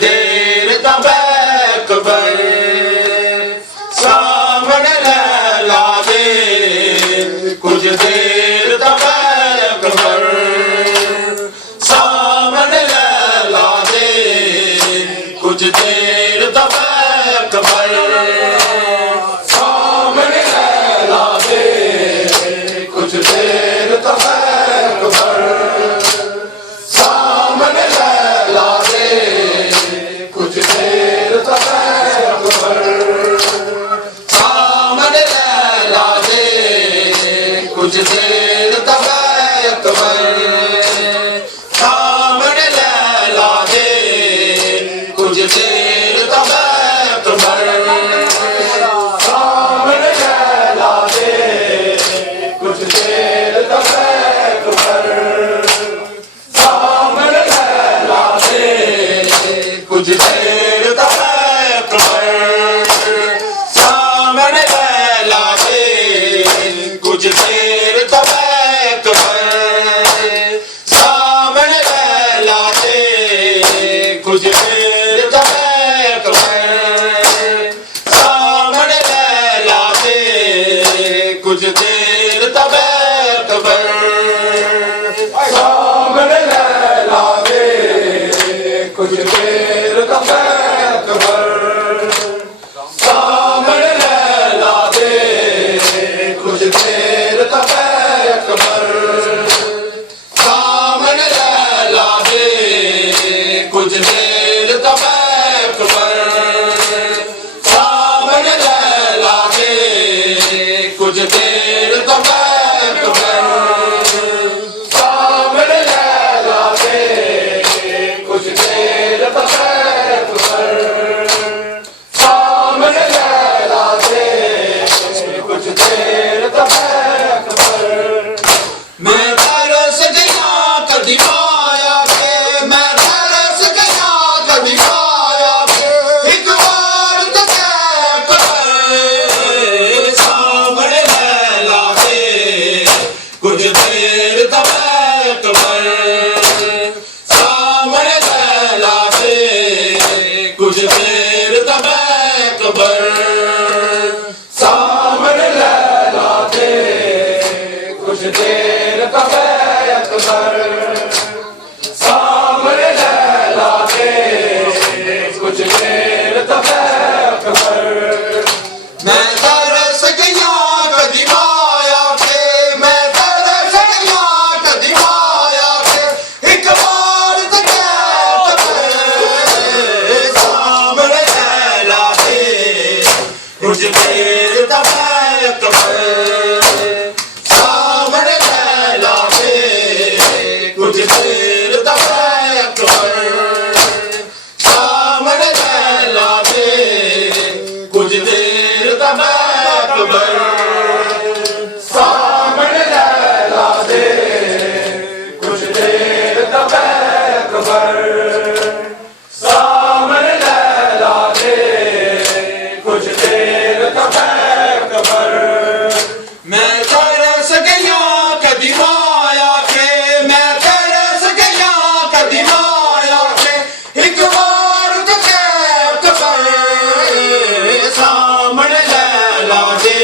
देर तबैक बर सामने लैला दे कुछ देर तबैक बर सामने लैला दे कुछ देर तबैक बर सामने लैला दे कुछ देर तबैक बर सामने लैला दे कुछ देर तबैक बर सामने लैला दे कुछ देर तबैक बर सामने लैला दे कुछ देर तबैक बर सामने लैला दे कुछ देर तबैक बर सामने लैला दे कुछ देर तबैक बर सामने लैला दे कुछ देर तबैक बर सामने लैला दे कुछ देर तबैक बर सामने लैला दे कुछ देर तबैक बर सामने लैला दे कुछ देर तबैक बर सामने लैला दे कुछ देर तबैक बर सामने लैला दे कुछ देर तबैक बर सामने लैला दे कुछ देर तबैक बर सामने लैला दे कुछ देर तबैक बर सामने लैला दे कुछ देर तबैक बर मैं तरस गया कदी माया के मैं तरस गया कदी माया के एक बार तो तैक बर सामने लैला दे कुछ देर तबैक बर सामने लैला दे कुछ देर तबैक बर सामने लैला दे कुछ देर तबैक बर सामने लैला दे कुछ देर तबैक बर मैं तरस गया कदी माया के मैं तरस गया कदी माया के एक बार तो तैक बर सामने लैला दे कुछ देर तबैक बर सामने लैला दे कुछ देर तबैक बर सामने लैला दे कुछ देर तबैक बर सामने लैला दे कुछ देर तबैक बर सामने लैला दे कुछ देर तबैक बर मैं तरस गया कदी माया के मैं तरस गया कदी माया के एक बार तो तैक बर सामने लैला दे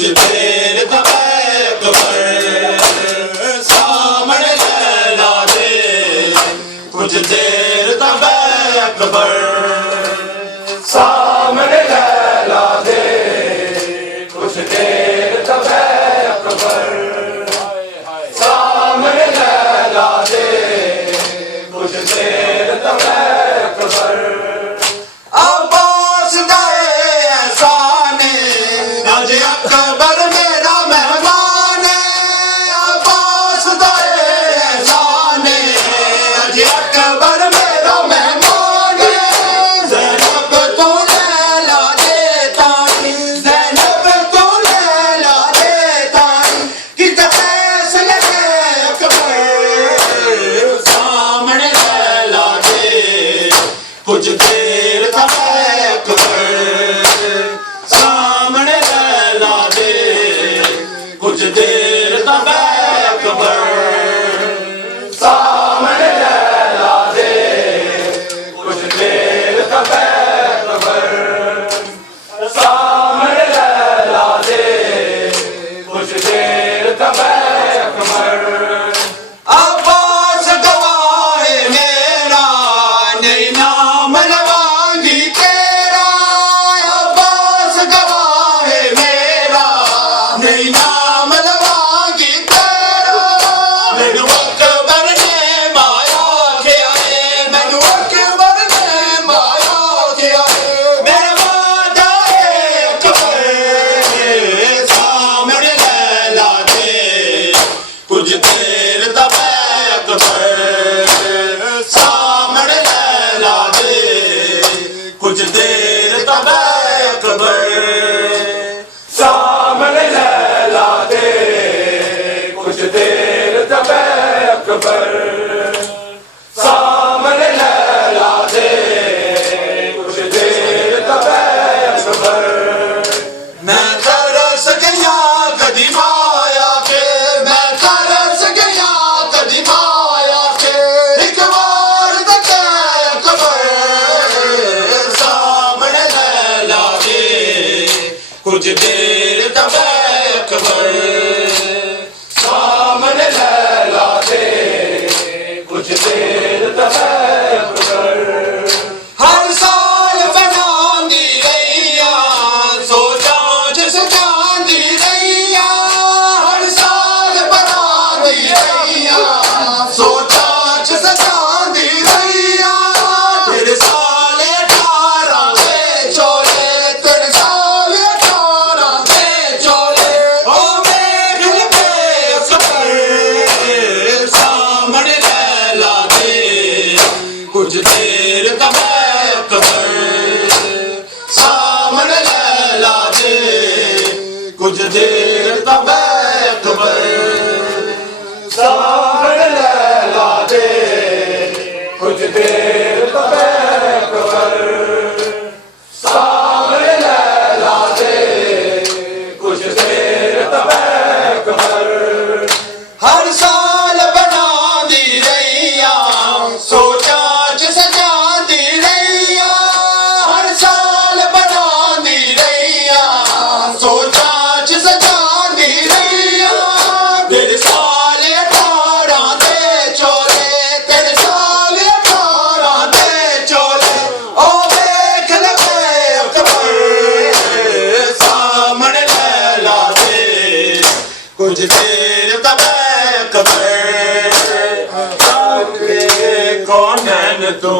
ਕੁਝ ਦੇਰ ਤੱਕ ਕਬਰ ਸਾਹਮਣੇ ਲੈਲਾ ਦੇ ਕੁਝ ਦੇਰ ਤੱਕ ਕਬਰ ਸਾਹਮਣੇ ਲੈਲਾ ਦੇ ਕੁਝ ਦੇਰ ਤੱਕ ਕਬਰ ਸਾਹਮਣੇ ਲੈਲਾ ਦੇ ਕੁਝ ਦੇਰ ਤੱਕ ਕਬਰ ਅब्बास ਦਾ एहसान अज अकबर मेरा मेहमान अब्बास दा एहसान अज अकबर मेरा मेहमान ज़ैनब तो लैला दे ताई ज़ैनब तो लैला दे ताई कित फैसले अकबर सामने लैला दे कुछ देर तक सामने लैला दे कुछ देर तक कबर सामने लैला दे कुछ देर तक कबर सामने लैला दे कुछ देर तक कबर अब्बास गवाह मेरा नहीं नाम लवांगी तेरा अब्बास गवाह मेरा नहीं नाम लवांगी तेरा मैनू अकबर ने माया किया मैनू अकबर ने माया किया मेरा वादा है अकबर सामने लैला दे कुछ देर तक कबर सामने लैला दे कुछ देर तक कबर सामने लैला दे कुछ देर तक कबर सामने लैला दे कुछ देर तक कबर मैं तरस गया कदी माया के मैं तरस गया कदी माया के एक बार तक कबर सामने लैला दे कुछ देर तक कबर सामने लैला दे कुछ देर तक कबर हर साल बनांदी रहिया सोचा जिस जांदी रहिया हर साल बनांदी रहिया सोचा जिस जांदी रहिया तेरे साल 18 दे चोले तेरे साल 18 दे चोले ओ मेरे पे सफर सामने लैला दे कुछ देर तक कबर सामने लैला दे कुछ देर तक कबर सामने लैला दे कुछ देर तक कबर सामने लैला दे कुछ देर तक कबर हर साल बनांदी रहिया सोचा जिस जांदी रहिया हर साल बनांदी रहिया सोचा जिस जांदी रहिया तेरे साल 18 दे चोले तेरे साल 18 दे चोले ओ देख ले अकबर सामने लैला दे कुछ देर तक कबर कौन है तू